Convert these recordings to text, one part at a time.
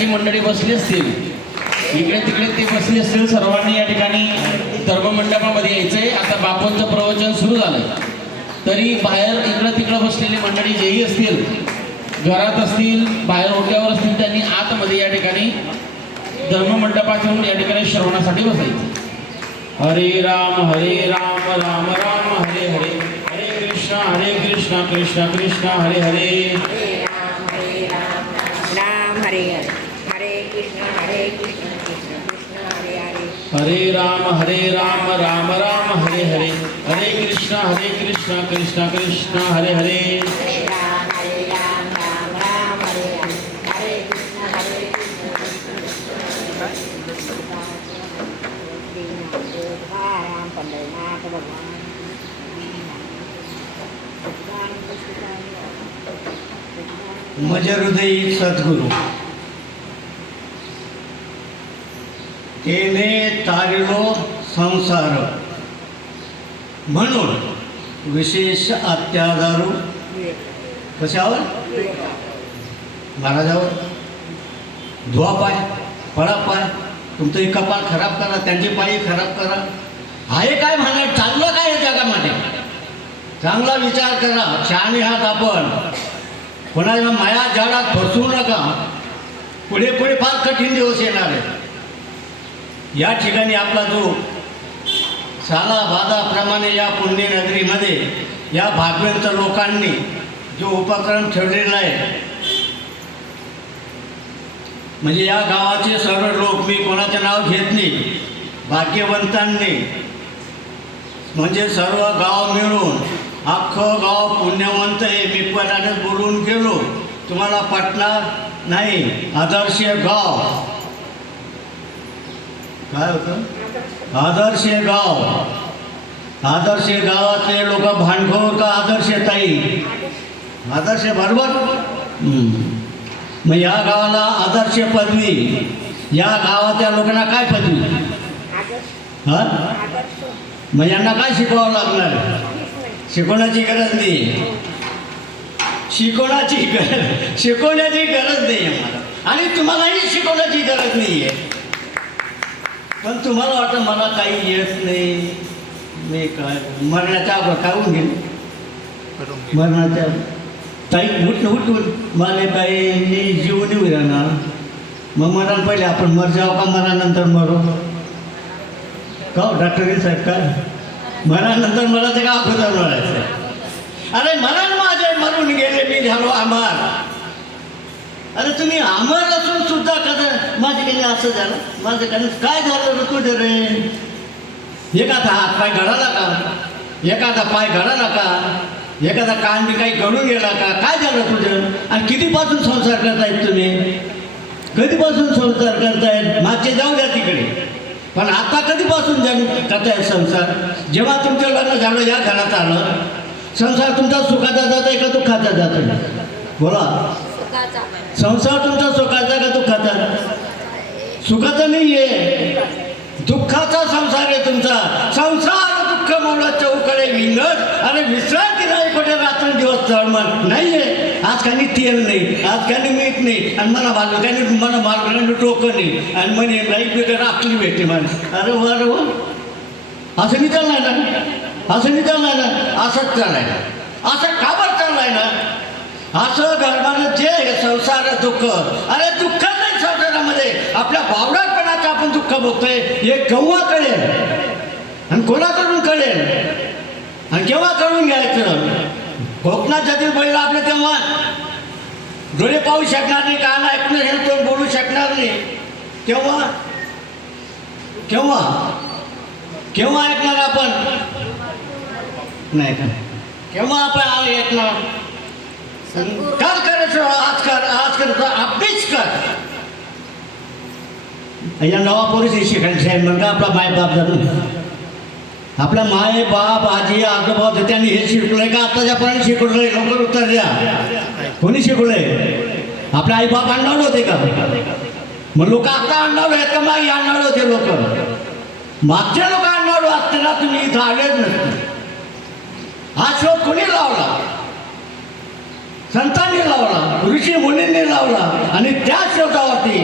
बाकी मंडळी बसली असतील, इकडे तिकडे ते बसले असतील, सर्वांनी या ठिकाणी धर्ममंडपामध्ये यायचंय. आता बापूंचं प्रवचन सुरू झालं, तरी बाहेर इकडं तिकडं बसलेली मंडळी जेही असतील, घरात असतील, बाहेर ओट्यावर असतील, त्यांनी आतमध्ये या ठिकाणी धर्ममंडपात येऊन या ठिकाणी श्रवणासाठी बसायचं. हरे राम राम राम हरे हरे, हरे कृष्ण कृष्ण कृष्ण हरे हरे. राम हरे हरे, हरे कृष्ण कृष्ण कृष्ण हरे हरे. हरे राम राम राम हरे हरे, हरे कृष्ण कृष्ण कृष्ण हरे हरे. हरे राम राम राम हरे हरे, हरे कृष्ण राम पंढरनाथ भगवान. मज हृदयी सद्गुरु तेने तारिलो संसार, म्हणून विशेष अत्याचारू कशावर? महाराजावर. धुवा पाय, पळा पाय, तुमचं कपाळ खराब करा, त्यांचे पायही खराब करा. आहे काय म्हणा, चांगलं काय आहे जगामध्ये? चांगला विचार करा. शहाणे आहात आपण, कोणाच्या माया जाळात फसवू नका. पुढे पुढे फार कठीण दिवस येणार आहेत. या ठिकाणी आपला जो सालाबादाप्रमाणे या पुण्यनगरीमध्ये या भाग्यवंत लोकांनी जो उपक्रम ठेवलेला आहे, म्हणजे या गावाचे सर्व लोक, मी कोणाचं नाव घेत नाही, भाग्यवंतांनी म्हणजे सर्व गाव मिळून अख्खं गाव पुण्यवंत आहे. मी पणानेच बोलून गेलो, तुम्हाला पटणार नाही. आदर्श गाव काय होतं? आदर्श गाव. आदर्श गावातले लोक भांडखोर का आदर्श ताई? आदर्श, बरोबर. मग या गावाला आदर्श पदवी, या गावाच्या लोकांना काय पदवी? हां, मग यांना काय शिकवावं लागणार? शिकवण्याची गरज नाही, शिकवण्याची गरज नाही आम्हाला, आणि तुम्हालाही शिकवण्याची गरज नाही आहे. पण तुम्हाला वाटतं मला काही येत नाही, मी काय मरण्याच्या अगोदर काढून घेईन. मरणाच्या ताई उठून मला काही जीवन येऊ ना, मग मरण पहिले आपण मर जाऊ का मरानंतर मरू का? डॉक्टर साहेब काय मरानंतर मला ते का अगोदर मरायचं? अरे मरण माझे मरून गेले, मी झालो अमर. अरे तुम्ही अमर असून सुद्धा कसं माझे काही असं झालं? माझं काय झालं रे तुझं रे? एखादा हात पाय घडाला का? एखादा पाय घडाला का? एखादा कान बी काही घडून गेला का? काय झालं तुझं? आणि कितीपासून संसार करतायत तुम्ही? कधीपासून संसार करतायत? मागचे जाऊ द्या तिकडे, पण आता कधीपासून करतायत संसार? जेव्हा तुमचं लग्न झालं, या घरात आलं, संसार तुमचा सुखाचा जात आहे का दुःखाचा जात आहे? बोला. संसार तुमचा सुखाचा का दुःखाचा? सुखाचा नाही आहे, दुःखाचा संसार आहे तुमचा. संसार दुःख मुलं चौकडे विंगत, आणि विश्रांती नाही कुठे रात्रंदिवस चढमण नाही आहे. आज काही तेल नाही, आज काही मीठ नाही, आणि मला बालकांनी मला मालकांनी टोकं नाही, आणि म्हणे लाईट वगैरे राखली भेटते मला. अरे वा रे वा, असं नाही चालणार ना, असं नाही चालणार ना, असंच चाललाय ना. असं का बरं चाललाय ना? असं घरमानं जे संसार दुःख, अरे दुःख नाही संसारामध्ये, आपल्या भावनापणाचं आपण दुःख बघतोय. हे केव्हा कळेल आणि कोणाकडून कळेल आणि केव्हा कळून घ्यायचं? कोकणात जातील बैल आपले तेव्हा डोळे पाहू शकणार नाही, कान ऐकणार हे तो बोलू शकणार नाही. तेव्हा केव्हा केव्हा ऐकणार आपण? नाही का? केव्हा आपण ऐकणार? काल करायचं, आज कर, आज करतो अभ्यास कर. या नवा पोरीस शिकायचं आहे म्हणजे आपला मायबाप जाणून, आपला माय बाप आजी आजोबा होते त्यांनी हे शिकवलंय का? आताच्या पर्यंत शिकवलंय? लवकर उत्तर द्या. कोणी शिकवलंय? आपले आई बाप आणणार होते का? मग लोक आता आणणार आहेत का? माई आणणार होते लोक, मागच्या लोक आणणार असते ना, तुम्ही इथं आलेच नसते. हा शोध कोणी लावला? संतांनी लावला, ऋषी मुनींनी लावला, आणि त्या शोधावरती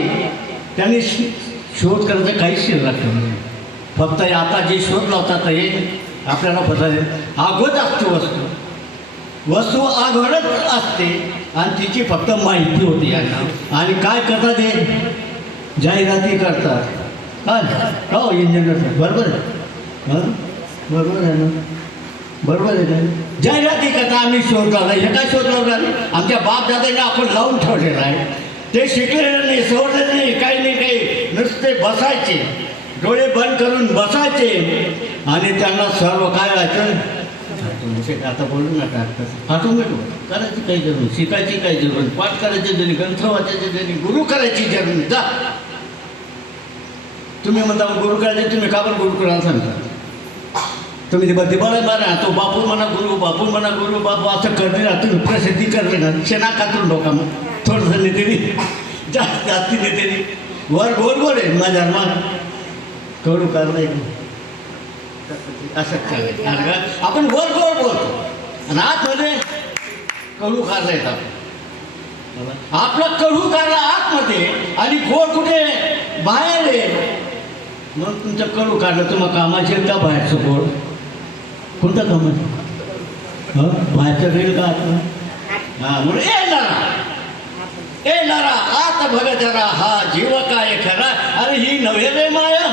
त्यांनी शोध करायचं काहीच शिल्लक नाही. फक्त आता जे शोध लावतात हे आपल्याला पता आहे, अगोदर असते वस्तू अगोदरच असते आणि तिची फक्त माहिती होती यांना. आणि काय करतात हे जाहिराती करतात. हो इंजिनियर बरोबर आहे. हां बरोबर आहे ना, बरोबर आहे ना. जाहिराती करता आम्ही शोध लावला. हे काय शोध लावला? आमच्या बापदादांनी आपण लावून ठेवलेलं आहे. ते शिकलेलं नाही, सवरलेलं नाही, काही नाही, काही नुसते बसायचे, डोळे बंद करून बसायचे आणि त्यांना सर्व काय व्हायचं. आता बोलू नका, ऑटोमॅटिक करायची काही जरूर नाही, शिकायची काही जरूर नाही, पाठ करायची जरी, ग्रंथ वाचायचे जरी, गुरु करायची जरूर नाही. जा तुम्ही म्हणता गुरु करायचे, तुम्ही का बरं गुरु करायला सांगता? तुम्ही ते बघते बरं मारा, तो बापू म्हणा गुरु, बापू म्हणा गुरु, बापू असं करणे ना, तुम्ही प्रसिद्धी करले ना, शेणा कातून डोका मग थोडंसं नेतेनी जास्ती नेतेनी वर गोड गोड आहे माझ्या धर्मात कडू करलं असं चालेल. आपण वर गोड बोलतो आणि आतमध्ये कडू कारला येतात. आपलं कडू कारला आतमध्ये आणि गोड कुठे बाहेर आहे. मग तुमचं कडू काढलं तुम्हाला कामाचे का बाहेरचं गोड? कोणतं कामाचं? हां बाहेरचं रेल का आतलं? हां म्हणून येणारा आत बघ जरा हा जीव काय खरा. अरे ही नव्हे रे माया,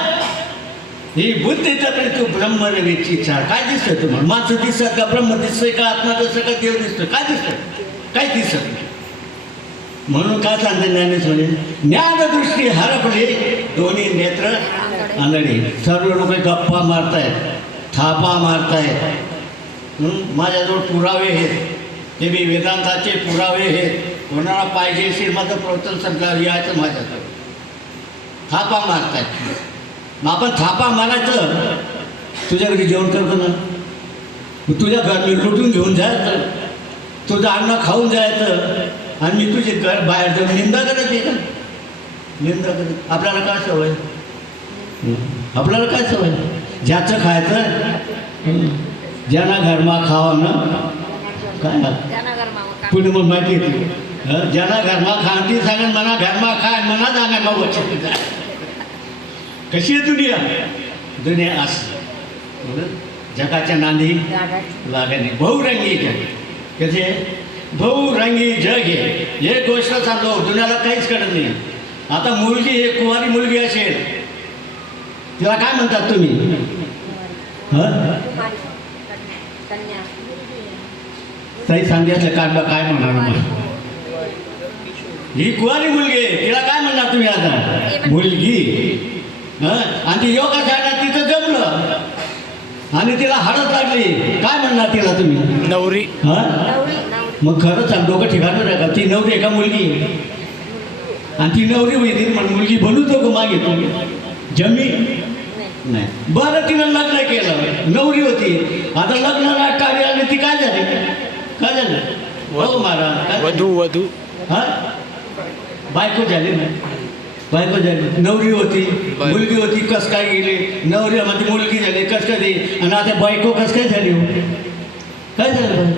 ही बुद्धी तरी तू ब्रह्म रवीची चार. काय दिसतंय तुम्हाला? माणसं दिसत का? ब्रह्म दिसतंय का? आत्मा दिसतंय का? देव दिसतोय? काय दिसतंय? काय दिसत नाही. म्हणून काय सांगते ज्ञानेश्वरी, ज्ञानदृष्टी हरपली, दोन्ही नेत्र आंधळी. सर्व लोक गप्पा मारतायत, थापा मारतायत. माझ्याजवळ पुरावे आहेत, ते मी वेदांताचे पुरावे आहेत. कोणाला पाहिजे असेल माझं प्रवचन संपल्यावर यायचं माझ्याकडे. थापा मारतायत. मग आपण थापा मारायचं. तुझ्या घरी जेवण करतो ना, मग तुझ्या घर मी लुटून घेऊन जायचं, तुझं अन्न खाऊन जायचं आणि मी तुझे घर बाहेर जाऊन निंदा करायची का? निंदा करत आपल्याला काय सवय? आपल्याला काय सवय? ज्याचं खायचं ज्यांना घरमा खावा ना, काय पुढे मग माहिती येते. ज्यांना घरमा खा ती सांगेन मना घरमा खाय, मना जागा मग वचन. कशी आहे दुनिया? दुनिया असं जगाच्या नांदी लागणे. बहुरंगी जग. कसे बहुरंगी जग आहे. एक गोष्ट सांगतो, दुनियाला काहीच कळत नाही. आता मुलगी एक कुवारी मुलगी असेल, तिला काय म्हणतात तुम्ही? ताई सांगितलं काढला काय म्हणणार मला? ही कुवारी मुलगी आहे, तिला काय म्हणणार तुम्ही? आता मुलगी. आणि ती योगा शाळेत तिथं जमलं आणि तिला हळद लागली, काय म्हणणार तिला तुम्ही? नवरी. मग खरंच सांग, डोकं ठिकाणं नाही का? ती नवरी आहे का मुलगी? आणि ती नवरी होती म्हणून मुलगी बनू नको मागे तुम्ही जमी नाही. बरं तिनं लग्न केलं, नवरी होती. आता लग्नाला कार्य आली, ती काय झाली? काय झालं? हो महाराज, वधू हा बायको झाली ना, बायको झाली. नवरी होती, मुलगी होती, कस काय गेली? नवरी मध्ये मुलगी झाली, कस काय झाली? आणि आता बायको कस काय झाली? काय झालं?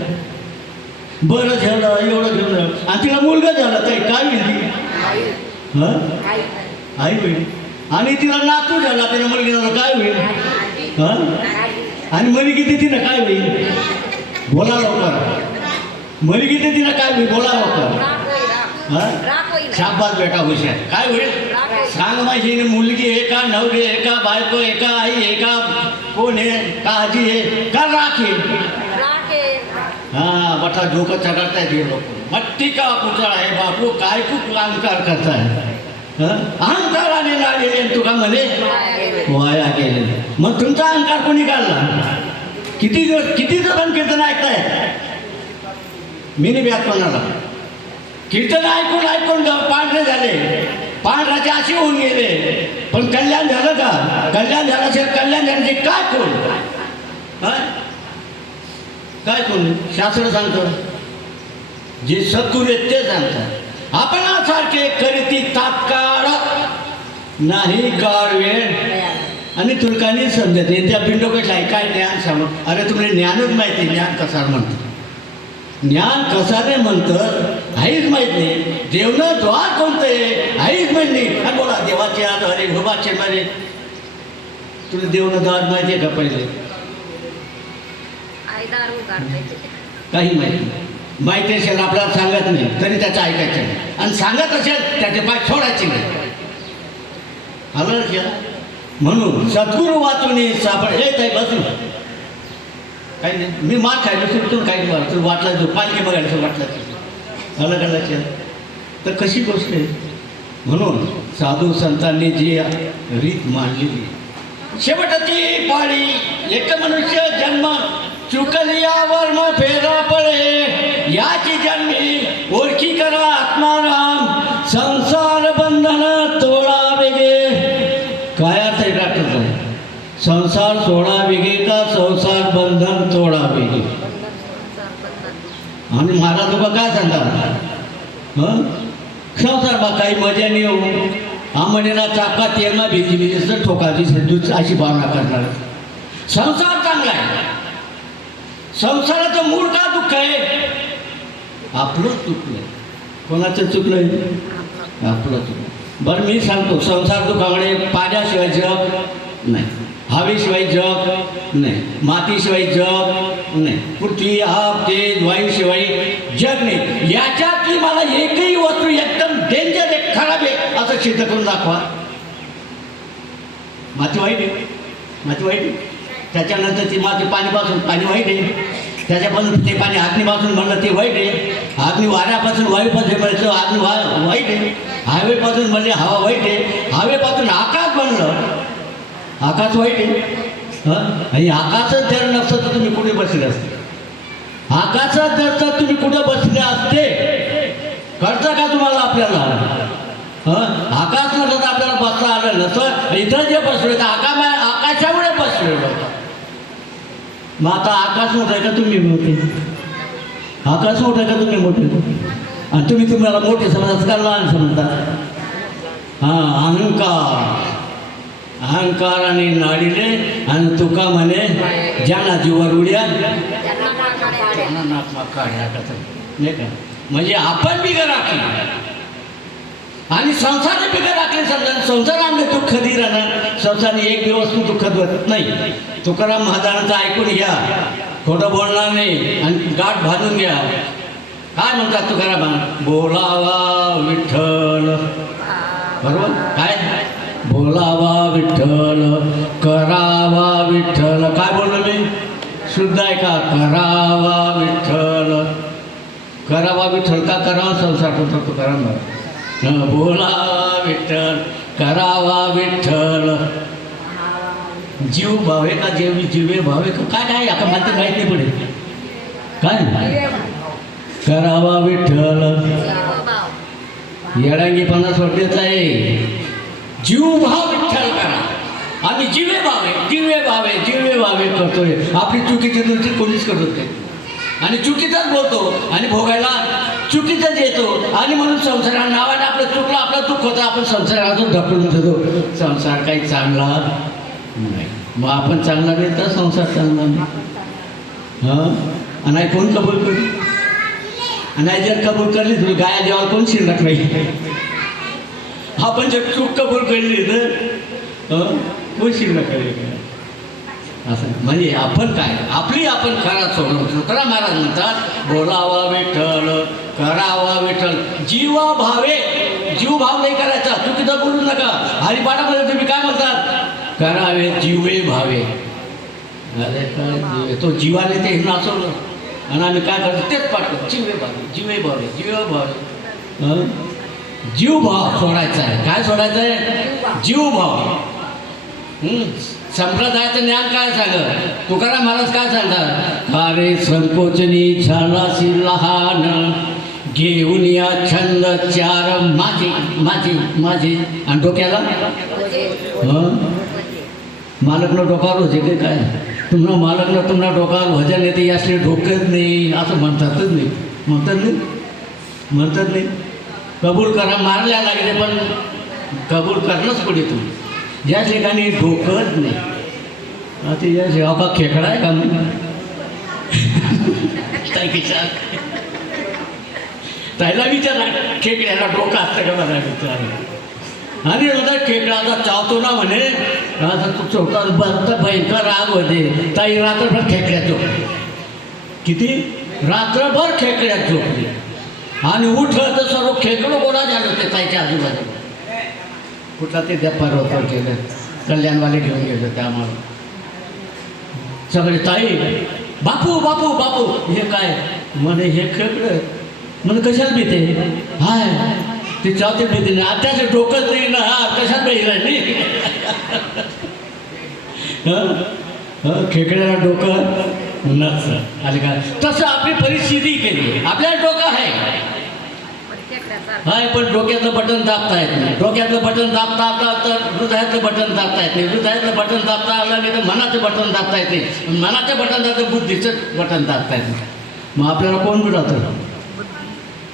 बरं झालं, एवढं घेऊन आणि तिला मुलगा झाला, ताई काय होईल? हां आई होईल. आणि तिला नातू झाला, तिला मुलगी झाला, काय होईल? हां आणि मुलगी ते तिनं काय होईल? बोला लवकर. मुलगी ते तिनं काय होईल? बोला लवकर. हां शाबास बेटा हुशार. काय होईल? सांग माझी मुलगी आहे का, नवरी आहे का, बायको आहे का, आई आहे का, कोण आहे का, आजी आहे का, राखी? हाँ बटा डोकं चढवतायत हे लोक. मट्टी का पुतळा आहे बापू, काय खूप अहंकार करताय. अहंकाराने लागलेले तुका म्हणे वाया गेले. मग तुमचा अहंकार कोणी काढला? किती जण कीर्तन ऐकताय? मी नाही ब्यात कोणाला. कीर्तन ऐकून ऐकून पांढरे झाले, पांढराचे असे होऊन गेले, पण कल्याण झालं का? कल्याण झालं असेल, कल्याण झाल्याचे काय कोण? काय कोण? शास्त्र सांगतं, जे सद्गुरू आहेत ते सांगतात. आपणासारखे करीती तात्काळ नाही काळ वेळ. आणि तुलकानी समजत नाही त्या पिंडोकटला काय ज्ञान सांग. अरे तुम्हाला ज्ञानच माहिती, ज्ञान कसार म्हणतं, ज्ञान कसारे म्हणतं, आईच माहीत नाही. देवनं द्वार कोणतं आहे आईच माहीत नाही. आणि बोला देवा देवाचे हात अरे घोबाचे मारे. तुला देवनं दाद माहिती आहे का पहिले? आई दारू काढते. काही माहिती नाही. माहिती असेल आपल्याला सांगत नाही तरी त्याचं ऐकायचं नाही, आणि सांगत असेल त्याचे पाय सोडायचे नाही. आलं लक्षात? म्हणून सद्गुरू वाचून सापड येत आहे बसून काही नाही. मी मार खायला सुटून काही मार तू वाटला जो पालखी बघायचं वाटलं आलं का लक्षात? तर कशी गोष्ट आहे. म्हणून साधू संतांनी जी रीत मांडलेली शेवटची पाळी एक मनुष्य जन्म चुकलियावर मग फेरा पडे याची जन्मी ओळखी करा आत्माराम संसार बंधन तोडा वेगे. काय अर्थ आहे डॉक्टरचा? संसार सोडा वेगे का संसार बंधन तोडा वेगे. आणि महाराज तुका काय सांगतात? संसार बा काही मजा नाही येऊ आम्हाला चाका तेलमा भीती भीती ठोकाची दूध अशी भावना करणार. संसार चांगला आहे. संसाराचं मूळ का दुःख आहे? आपलं चुकलंय. कोणाचं चुकलंय? आपलं चुकलं. बरं मी सांगतो संसार दुःखामुळे पाण्याशिवाय जग नाही, हवेशिवाय जग नाही, मातीशिवाय जग नाही, पृथ्वी आप तेज वायूशिवाय जग नाही. याच्यातली मला एकही वस्तू एकदम डेंजर आहे खराब आहे असं सिद्ध करून दाखवा. माती वाईट आहे, माती वाईट आहे. त्याच्यानंतर ती माती पाणीपासून पाणी वाईट आहे. त्याच्यापासून ते पाणी अग्नीपासून म्हणलं ते वाईट आहे. अग्नी वाऱ्यापासून वायूपासून म्हणायचं अग्नी वाईट आहे. हवेपासून म्हणले हवा वाईट आहे. हवेपासून आकाश बनलं आकाश वाईट आहे. आणि आकाशच जर नसतं तर तुम्ही कुठे बसले असते? आकाशात जर तर तुम्ही कुठे बसले असते कळतं का तुम्हाला? आपल्याला आकाश नसतं तर आपल्याला बसता आलं नसतं. इथं जे बसले तर आकाशामुळे बसले. मग आता आकाश मोठं आहे का तुम्ही मोठे? आकाश मोठं आहे का तुम्ही मोठे? आणि तुम्ही तुम्हाला मोठे समजतात का लहान समजतात? हां, अहंकाराने नाडीले आणि तुका म्हणे ज्यांना जीवर उड्या त्यांना नाक काढ्या का नाही का? म्हणजे आपण बिगर राखली आणि संसाराने बिगर राखली. समजा संसाराने दुःख कधी राहणार? संसाराने एक दिवस तू दुःखत होत नाही. तुकाराम महाराजांचं ऐकून घ्या, खोटं बोलणार नाही आणि गाठ बांधून घ्या. काय म्हणतात तुकाराम? बोलावा विठ्ठल, बरोबर काय? बोलावा विठ्ठल, करावा विठ्ठल. काय बोललो मी? शुद्ध आहे का? करावा विठ्ठल, करावा विठ्ठल. का करावा? संसार करतो तुकाराम महाराज. बोलावा विठ्ठल, करावा विठ्ठल. जीव भावे का जीवे भावे का काय काय आता मला तर माहीत नाही पडेल काय. करावा विठ्ठल येडांगीपणा सोडलेला आहे. जीव भाव विठ्ठल करा. आम्ही जीवे भावे जीवे भावे जीवे भावे करतोय. आपली चुकीची दृष्टी कोणीच करत नाही आणि चुकीचाच बोलतो आणि भोगायला चुकीचंच येतो. आणि म्हणून संसारा नावाने आपलं चुकलं, आपलं चूक होतं, आपण संसारातून ढकलून देतो. संसार काही चांगला नाही. मग आपण चांगला नाही तर संसार चांगला नाही. आणि कोण कबूल करू? आणि जर कबूल करली तुम्ही गाया देवाला कोण शिल्लक नाही. आपण जर चूक कबूल केली तर कोण शिल्लक करेल? असं म्हणजे आपण काय आपली आपण खरा सोडवतो. करा महाराज म्हणतात बोलावा विठ्ठल, करावा विठ्ठल. जीवा भावे, जीव भाव नाही करायचा. चुकीचं बोलू नका. हरिपाठामध्ये तुम्ही काय म्हणतात? करावे जीवे भावे. अरे काय जीवे, तो जीवाने ते नाचवलं आणि आम्ही काय करतो तेच पाठवतो. जीवे भावे जीवे भावे जीवे भावे. जीव भाव सोडायचा आहे. काय सोडायचं आहे? जीव भाव. संप्रदायाचं ज्ञान काय सांगत? तुकाराम महाराज काय सांगतात? अरे संकोचनी झालासी लहान घेऊन या छंद चार माझे माझे माझे. आणि डोक्याला मालकनं डोकावर होते काय? तुम्हाला मालकनं तुम्हाला डोकावर भजन येते असले डोकत नाही असं म्हणतातच नाही. म्हणतात नाही. कबूल करा मारल्या लागले पण कबूल करणंच पुढे तुम्ही. ज्या ठिकाणी डोकत नाही आता या जेव्हा का खेकडा आहे का त्याला विचारा खेकड्याला डोकं असतं का मला विचार आणि नंतर खेकडाचा चावतो ना म्हणे आता तो चौथा भरता भयंकर राग होते ताई रात्रभर खेकड्यात झोपली. किती रात्रभर खेकड्यात झोपली आणि उठलं तर सर्व खेकडं गोळा झालं ते ताईच्या आजूबाजूला. कुठला ते त्या पर्वतावर केलं कल्याणवाले घेऊन गेलं त्या आम्हाला सगळे ताई बापू बापू बापू हे काय म्हणे हे खेकडं म्हणे कशाला भीते हाय ते चावते भीते नाही आत्याचं डोकंच नाही ना हा कशात बहिराणी खेकड्याला डोकं नसतं आले का तसं आपली परिस्थिती केली आपल्याला डोकं आहे हाय पण डोक्यातलं बटन दाबता येत नाही डोक्यातलं बटन दाबता आलं तर हृदयातलं बटन दाबता येत नाही हृदयातलं बटन दाबता आलं नाही तर मनाचं बटन दाबता येत नाही मनाचं बटन दाबतं बुद्धीचं बटन दाबता येत नाही. मग आपल्याला कोण फिरवतं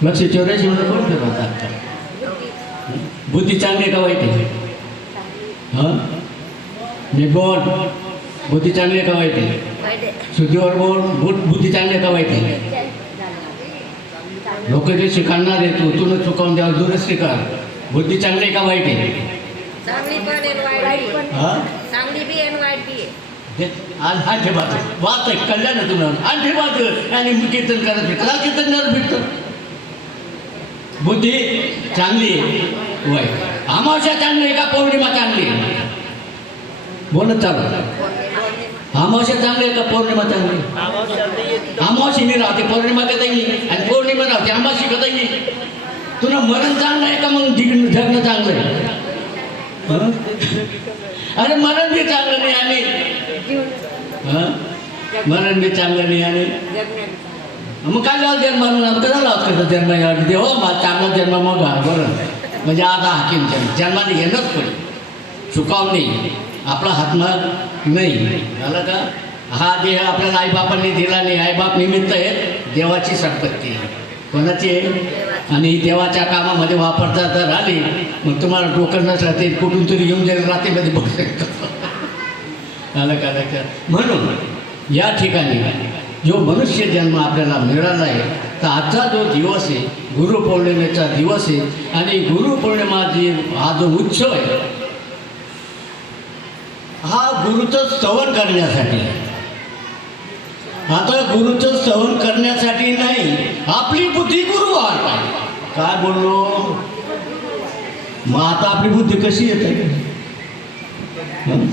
लक्ष 84 मध्ये कोण फिरवतं बुद्धी चांगली का वाईट आहे हां मी बोल बुद्धी चांगली का वाईट आहे शुद्धीवर बोल बुद्धी चांगली का वाईट आहे लोक जे शिकवणार आहे तू न चुकावून द्यावं दुरुस्ती कर बुद्धी चांगली का वाईट आहे चांगली पण आहे वाईट पण हां चांगली बी आहे वाईट बी आहे आणखी बात वाच आहे कल्याण आहे तुला आणखी बात आणि मी कीर्तन करत भेटला कीर्तन करत भेटतो बुद्धी चांगली आहे वाईट अमावस्या चांगली आहे का पौर्णिमा चांगली आहे बोलत चालू अमावस्या चांगली आहे का पौर्णिमा चांगली अमावस्येने राहते पौर्णिमा कधी नाही आणि पौर्णिमा राहते अमावस्या कधी नाही तुला मरण चांगलं आहे का मग जगणं चांगलं आहे अरे मरण बी चांगलं नाही आणि मरण बी चांगलं नाही आणि मग काय लावत जन्म कसा लावत करतो जन्म देवा मग चांगला जन्म मग बरं म्हणजे आता हाकीम जन्माने घेणंच पडेल चुकाव नाही आपला हातमाग नाही झालं का हा देह आपल्याला आईबापांनी दिला नाही आईबाप निमित्त आहेत देवाची संपत्ती कोणाची आहे आणि देवाच्या कामामध्ये वापरता जर आली मग तुम्हाला डोकं नसलं ते कुठून तरी येऊन जाईल रात्रीमध्ये बघू शकतो झालं का लक्षात म्हणून या ठिकाणी जो मनुष्य जन्म आपल्याला मिळाला आहे तर आजचा जो दिवस आहे गुरुपौर्णिमेचा दिवस आहे आणि गुरुपौर्णिमा जी हा जो उत्सव आहे हा गुरुचं स्तवन करण्यासाठी आता गुरुचं स्तवन करण्यासाठी नाही आपली बुद्धी गुरु आहे काय बोललो मग आता आपली बुद्धी कशी येते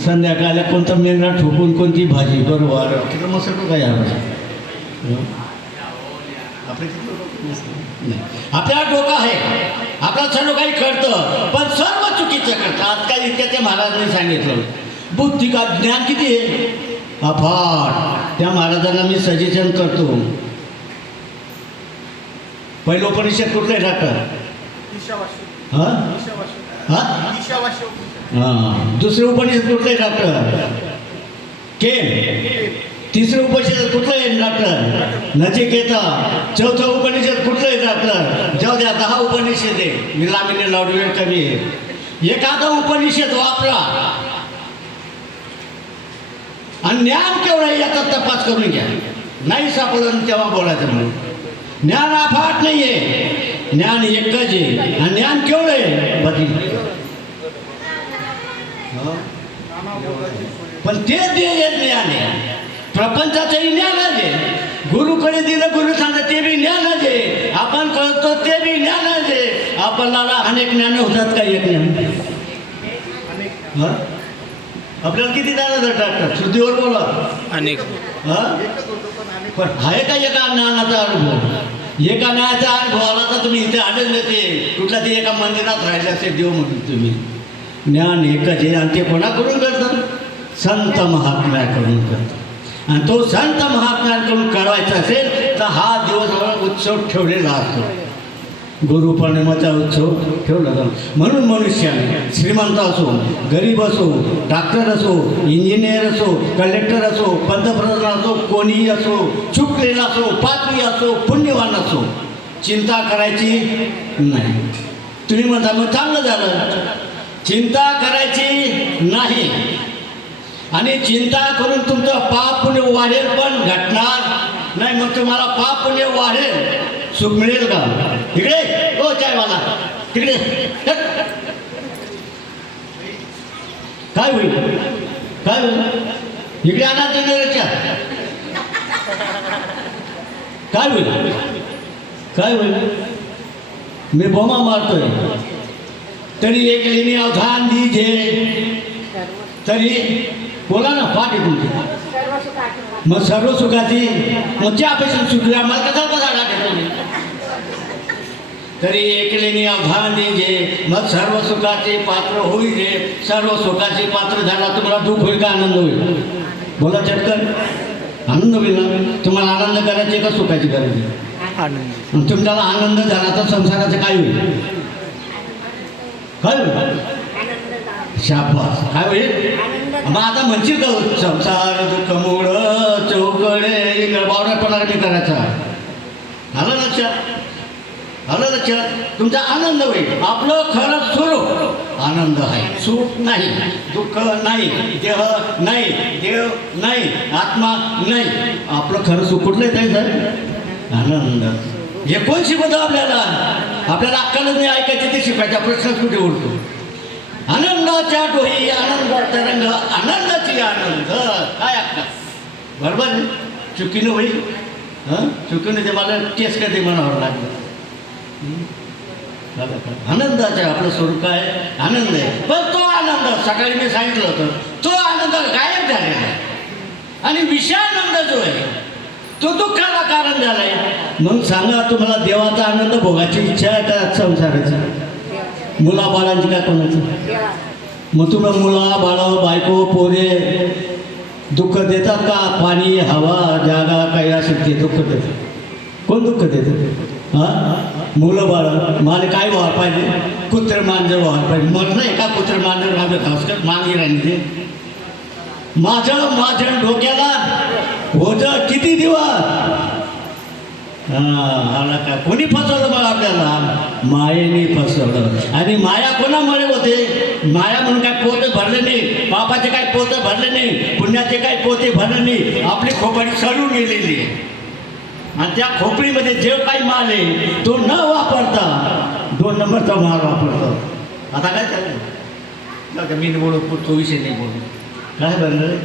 संध्याकाळला कोणता मेंढरा ठोकून कोणती भाजी बरोबर तिथं मग सगळं काय आपल्याला डोकं आहे आपल्याला सर्व काही कळतं पण सर्व चुकीचं करतं आजकाल इतक्या ते महाराजांनी सांगितलं बुद्धी का ज्ञान किती आहे अफाट त्या महाराजांना मी सजेशन करतो पहिलं उपनिषद कुठलं आहे डॉक्टर हां हां दुसरं उपनिषद कुठलं आहे डॉक्टर के तिसरं उपनिषद कुठलं आहे डॉक्टर नचिकेता चौथं उपनिषद कुठलं आहे डॉक्टर जाऊ द्या 10 उपनिषद आहे मी लांबीने लावड वेळ कमी आहे एखादा उपनिषद वापरा आणि ज्ञान केवढं आहे याचा तपास करून घ्या नाही सापडलं तेव्हा बोलायचं म्हणून ज्ञान अफाट नाही आहे ज्ञान एकच आहे आणि ज्ञान केवढं आहे बघितलं पण ते ज्ञान आहे प्रपंचाचंही ज्ञानच आहे गुरुकडे दिलं गुरु सांगतं ते बी ज्ञानच आहे आपण कळतो ते बी ज्ञानच आहे आपल्याला अनेक ज्ञान होतात का एक ज्ञान आपल्याला किती ज्ञान डॉक्टर शुद्धीवर बोला अनेक हां पण आहे का एका ज्ञानाचा अनुभव एका ज्ञानाचा अनुभव आला तर तुम्ही इथे आलेच नाही ते कुठल्या ते एका मंदिरात राहिले असे देव म्हणून तुम्ही ज्ञान एकच आहे आणि ते कोणाकडून करतात संत महात्म्याकडून करतात आणि तो संत महात्म्याकडून करायचा असेल तर हा दिवस उत्सव ठेवलेला असतो गुरुपौर्णिमेचा उत्सव ठेवला जातो म्हणून मनुष्याने श्रीमंत असो गरीब असो डॉक्टर असो इंजिनियर असो कलेक्टर असो पंतप्रधान असो कोणीही असो चुकलेला असो पापी असो पुण्यवान असो चिंता करायची नाही तुम्ही म्हणता मग चांगलं झालं चिंता करायची नाही आणि चिंता करून तुमचं पाप पुण्य वाढेल पण घटणार नाही मग तुम्हाला पाप पुण्य वाढेल सुख मिळेल का इकडे हो चायवाला तिकडे काय होईल? काय होईल? इकडे आणा जनरेच्या. काय होईल? काय होईल? मी बोमा मारतोय तरी एक लेणी अवधान दीजे. तरी बोला ना, पाठ आहे तुमची. सर्व सुखाची मग सर्व सुखाची म्हणजे अपेक्षा सुखी आम्हाला कसा बघा तुम्ही. तरी एकलेनी अवधान दीजे, मग सर्व सुखाचे पात्र होईल रे. सर्व सुखाचे पात्र झाला तुम्हाला दुःख होईल का आनंद होईल? बोला चटकन. आनंद होईल ना. तुम्हाला आनंद करायचे का सुखाची करायची? आनंद. तुमच्याला आनंद झाला तर संसाराचं काय होईल? काय होईल? आनंद झाला. शाबास. काय होईल? आनंद मग आता म्हणशील का संसार दुःख मूळ चौकडे बावड्यापणा मी करायचा. आलं लक्षात? आलं लक्षात? तुमचा आनंद होईल. आपलं खरं स्वरूप आनंद आहे. सुख नाही, दुःख नाही, देह नाही, देव नाही, आत्मा नाही. आपलं खरं सुख कुठलं आहे सर? आनंद. हे कोण शिकवतं आपल्याला? आपल्याला अक्कलच नाही ऐकायचे ते शिकायचा प्रश्नच कुठे उडतो. आनंदाच्या डोही आनंदाचा रंग, आनंदाची आनंद. काय अक्का बरोबर आहे? चुकीनं होईल. हां चुकीनं ते मला केस कधी म्हणावं लागलं. आनंदाचे आपलं स्वरूप काय? आनंद आहे. पण तो आनंद सकाळी मी सांगितलं होतं, तो आनंद गायब झालेला आहे. आणि विषयानंद जो आहे तो दुःखाला कारण झालाय. मग सांगा, तुम्हाला देवाचा आनंद भोगायची इच्छा आहे का संसाराची? मुलाबाळांची काय कोणाची? देवा. मग तुम्ही मुला बाळ बायको पोरे दुःख देतात का? पाणी हवा जागा काही असेल ते दुःख देतात. कोण दुःख देतं? हां मुलं बाळ मला काय व्हायला पाहिजे? कुत्र मांजर व्हायला पाहिजे. मग नाही का कुत्र मांजर माझं खासकर मागे राहिली ते माझ्या डोक्याला होतं किती दिवस. आला का? कोणी फसवलं मला? आपल्याला मायेने फसवलं. आणि माया कोणामुळे होते? माया म्हणून काय पोते भरले नाही, पापाचे काय पोते भरले नाही, पुण्याचे काय पोते भरले नाही. आपली खोपडी सडून गेलेली आहे. आणि त्या खोपडीमध्ये जे काही माल आहे तो न वापरता 2 नंबरचा माल वापरतो. आता काय चाललं? मी बोलू तो विषय नाही बोलू. काय बनलं?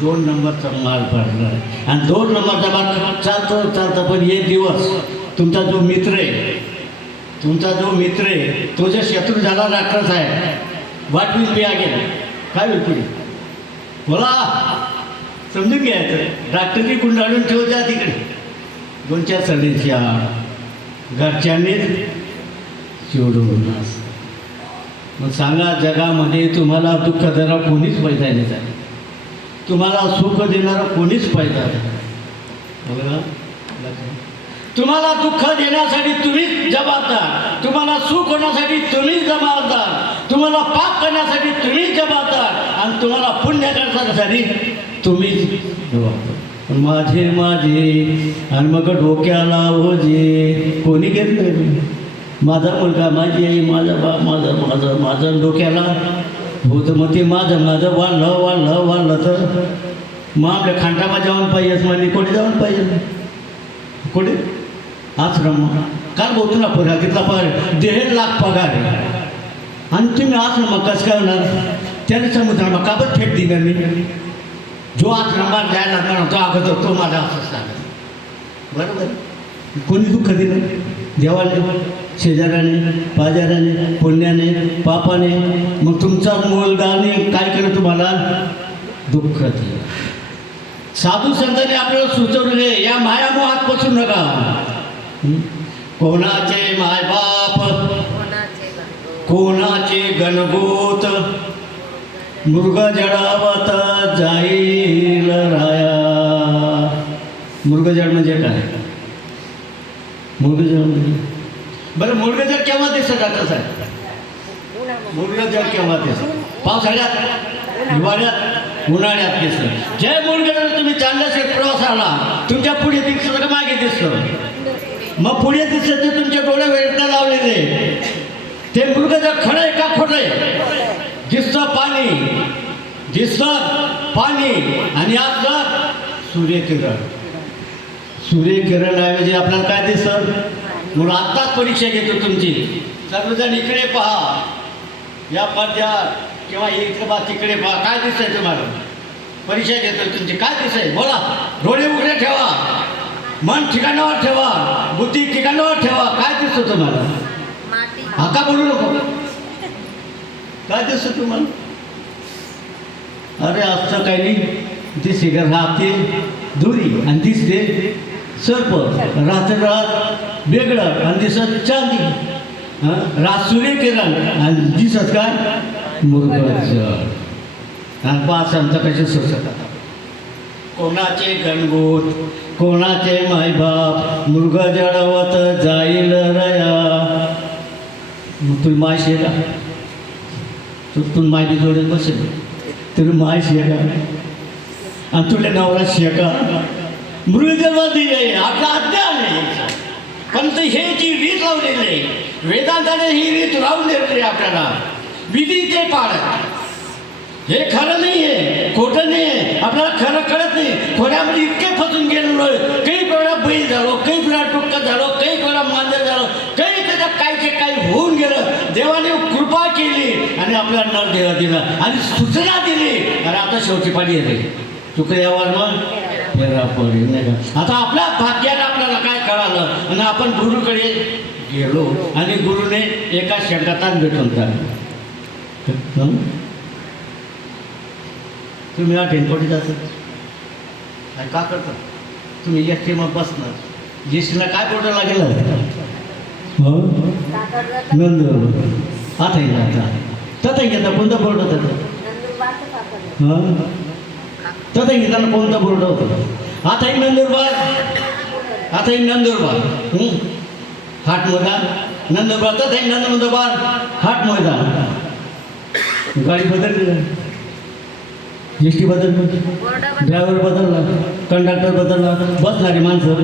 2 नंबरचा माल पडला. आणि 2 नंबरचा माल चालतं. पण एक दिवस तुमचा जो मित्र आहे तो जर शत्रू झाला doctor Saheb what will be गेला. काय होईल पुढे? बोला समजून घ्यायचं. डॉक्टरनी गुंडाळून ठेव द्या तिकडे 2-4 सडीच्या घरच्यांनीच चिडून. मग सांगा, जगामध्ये तुम्हाला दुःख देणारा कोणीच पैदा नाही झाला. तुम्हाला सुख देणारा कोणीच पैदा नाही. बघा, तुम्हाला दुःख देण्यासाठी तुम्हीच जबाबदार, तुम्हाला सुख होण्यासाठी तुम्हीच जबाबदार, तुम्हाला पाप करण्यासाठी तुम्हीच जबाबदार, आणि तुम्हाला पुण्य करण्यासाठी तुम्हीच जबाबदार. माझे आणि मग डोक्याला ओझे कोणी घेतलं? माझा मुलगा, माझी आई, माझा बाप, माझं डोक्याला होतं. मग ते माझं वाढलं तर मग आपल्या खांटामा जाऊन पाहिजेच. म्हणजे कोणी जाऊन पाहिजे? कुठे? आश्रम. काल बोलतो ना पुरा तिथला पगार 1.5 लाख पगार आहे. आणि तुम्ही आश्रम कसं काय होणार? त्याने समुद्राला काबत फेक दिलं मी. जो आश्रमात जायला लागणार तो अगोदर तो माझा असं सांगा. बरोबर? कोणी दुःख दिलं? देवाने, शेजाऱ्याने, पाजाऱ्याने, पुण्याने, पापाने. मग तुमचा मुलगाने काय केलं? तुम्हाला दुःख दिलं. साधू संतांनी आपल्याला सुचवले, या मायामोहात पसू नका. कोणाचे मायबाप, कोणाचे गणगोत, मृग जडावत जाईल राया. मृगजड म्हणजे काय? मृगजड म्हणजे बरं, मृगजड केव्हा दिसत डॉक्टर साहेब? मृगजड केव्हा दिसत? पावसाळ्यात, हिवाळ्यात, उन्हाळ्यात दिसतं. जे मृगजड तुम्ही चालल्याचे प्रवासाला तुमच्या पुढे दिसतं का मागे दिसतं? मग पुढे दिसतं ते तुमच्या डोळे वेळेला लावलेले. ते मृगजड खरं आहे का खोटं आहे? दिसतं पाणी आणि आपलं सूर्यकिरण ऐवजी आपल्याला काय दिसतं? म्हणून आत्ताच परीक्षा घेतो तुमची. सर्वजण इकडे पहा. या पद्यात किंवा इकडे बा तिकडे बा काय दिसतंय तुम्हाला? परिचय घेतोय तुमची, काय दिसतंय? बोला. डोळे उघडे ठेवा, मन ठिकाणावर ठेवा, बुद्धी ठिकाणावर ठेवा. काय दिसतं तुम्हाला? माती. हाका बोलू नको. काय दिसतं तुम्हाला? अरे असं काही नाही. दिसते का राहते धुरी आणि दिसते सर्प. राहते रात वेगळं आणि दिसत चांदी. रात सूर्यकिरण आणि दिसत काय मृगजळ. आणि पाच अंत कसे सुचतात. कोणाचे गणगोत, कोणाचे मायबाप, मृग जळवत जाईल रया. मग तुला माय शेका, तुला माय बी जोडत बसेल. तुला माय शेका आणि तुला नवरा शेका. मृग जळवत आहे आपला अज्ञान आहे. पण ते हे जी रीत लावलेली आहे, वेदांताने ही रीत लावून दिलेली आहे आपल्याला. विधी ते पाळत. हे खरं नाही आहे, खोटं नाही आहे. आपल्याला खरं कळत नाही. खोड्यामध्ये इतके फसून गेलेलो आहे. काही वेळा बैल झालो, काही वेळा टुक्का झालो, काही वेळा मांजर झालो, काही त्याच्यात काहीचे काही होऊन गेलं. देवाने कृपा केली आणि आपल्याला नर देवा दिला आणि सूचना दिली आणि आता शेवटी पाणी येते. चुकं यावर मग फेरा पडे नाही का. आता आपल्या भाग्याला आपल्याला काय कळालं आणि आपण गुरुकडे गेलो आणि गुरुने एका शंकातात भेटून टाकलं. तुम्ही या टेनपोटी जातात काय का करता? तुम्ही एस टी मग बसणार. जी टीला काय बोर्ड लागेल? हो नंदुरबार. आता येईल आता तथा घेता कोणता बोर्ड होता? हां तथा घेताना कोणता बोर्ड होता? आता येईल नंदुरबार. आता येईल नंदुरबार. हाट मैदान नंदुरबार. तथा येईल नंदुरबार हाट मैदान. गाडी बदलली, एस टी बदलली, ड्रायव्हर बदलला, कंडक्टर बदलला, बसणारी माणसं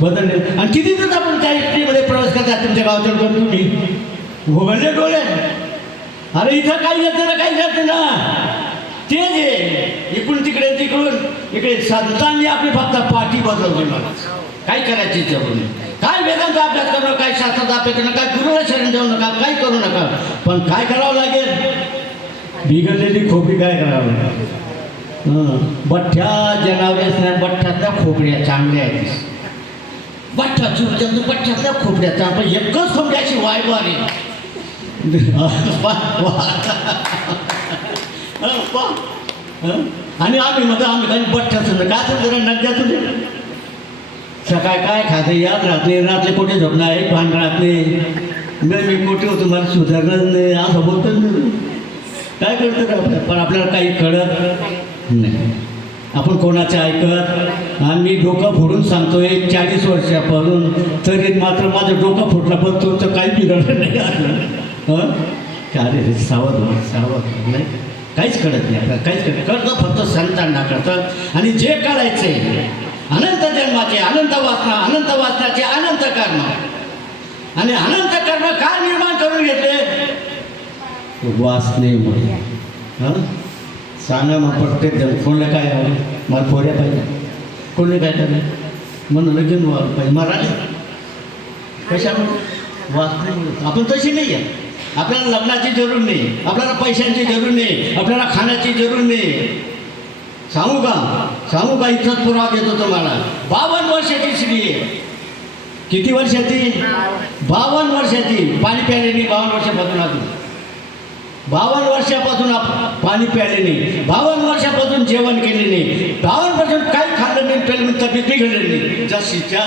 बदलले. आणि किती दिवस आपण त्या एस टीमध्ये प्रवास करतात तुमच्या गावच्या लोक? तुम्ही उघडले डोळे. अरे इथं काही येते ना, काही जाते ना. ते जे इकडून तिकडे तिकडून इकडे संतांनी आपली फक्त पाठी बदलवली. काय करायची जरूर नाही. काय वेदांचा अभ्यास करू नका, काय शास्त्राचा अभ्यास करू नका, गुरुला शरण जाऊ नका, काही करू नका. पण काय करावं लागेल? बिघडलेली खोपडी काय करावं लागेल? बठ्ठ्या जनावरेच नाही, बठ्ठ्यातल्या खोपड्या चांगल्या आहेत. बठ्ठा चुरच्या बठ्ठ्यातल्या खोपड्या चांगल्या. पण एकच खोपड्याची वायवारी आणि आम्ही मध्ये आम्ही काही बठ्ठ्याचं काय जरा नद्या तुझे सकाळ काय खाते याद राहत नाही. रात्री कुठे झोपणार एक भान राहत नाही. मी कुठे होतो मला सुधारणच नाही असं बोलतच नाही. काय करतात आपल्या? पण आपल्याला काही कळत नाही. आपण कोणाचं ऐकत. आणि मी डोकं फोडून सांगतोय 40 वर्षापासून, तरी मात्र माझं डोकं फुटलं पण तुमचं काही बिघडलं नाही आलं. काय रे सावध सावध नाही. काहीच कळत नाही आपल्याला, काहीच कळतं फक्त संतांना कळतं. आणि जे कळायचे अनंत जन्माचे अनंत वासना, अनंत वासनाचे अनंत कर्म. आणि अनंत कर्म काय निर्माण करून घेतले? वासनेमुळे. हां सांगा मग प्रत्येक जण कोणला काय हवं? मला पोऱ्या पाहिजे. कोणी काय करायला म्हणून लगेच पाहिजे. मराले कशामुळे? वासनेमुळे. आपण तशी नाही आहे. आपल्याला लग्नाची जरूर नाही, आपल्याला पैशांची जरूर नाही, आपल्याला खाण्याची जरूर नाही. सांगू का इथंच पुरावा देतो तुम्हाला. 52 वर्षाची स्त्री आहे. किती वर्षाची? 52 वर्षाची. पाणी प्यायले नाही 52 वर्षापासून. अजून 52 वर्षापासून पाणी प्यायले नाही, 52 वर्षापासून जेवण केले नाही, 52 वर्षापासून काही खाल्लं नाही, प्यायलं नाही, तब्येत बिघडली नाही जास्तीच्या.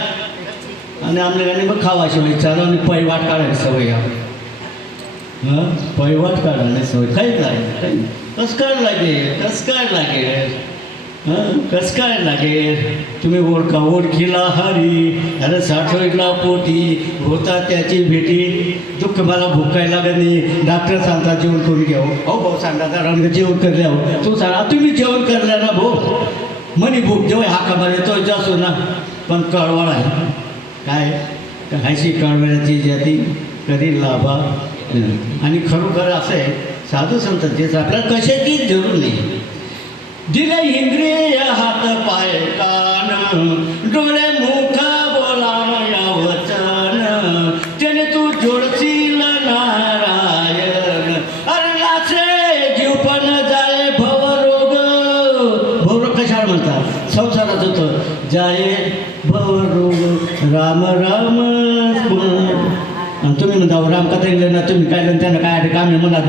आणि आमल्याने मग खावाशिवाय चालू आणि पैवाट काढायची सवय. पैवाट काढायला सवय काहीच नाही. काही कसं काय लागेल? कसं काय लागेल? कसं काय लागेल? तुम्ही ओळखीला हरी अरे साठवला पोटी होता त्याची भेटी. दुःख मला भूकाय लागत नाही. डॉक्टर सांगता जेवण करून घ्यावं. हो भाऊ सांगा रंग जेवण करल्या हो. तू सांगा तुम्ही जेवण करल्या ना भाऊ. म्हणे भूक जेव्हा हाका येतो जासो ना. पण कळवळ आहे काय कायशी कळवळ्याची जाती कधी लाभा. आणि खरोखर असं आहे साधू संतांचे आपल्याला कशाची जरूर नाही. दिले इंद्रिय हात पाय कान डोळे मुख बोलावया वचन त्याने तू जोडशील नारायण. अरे काय म्हणतात संसारात होतं जाये भवरो राम राम स्मरण. आणि तुम्ही म्हणता राम कथा ना तुम्ही काय त्यांना काय काम आहे मला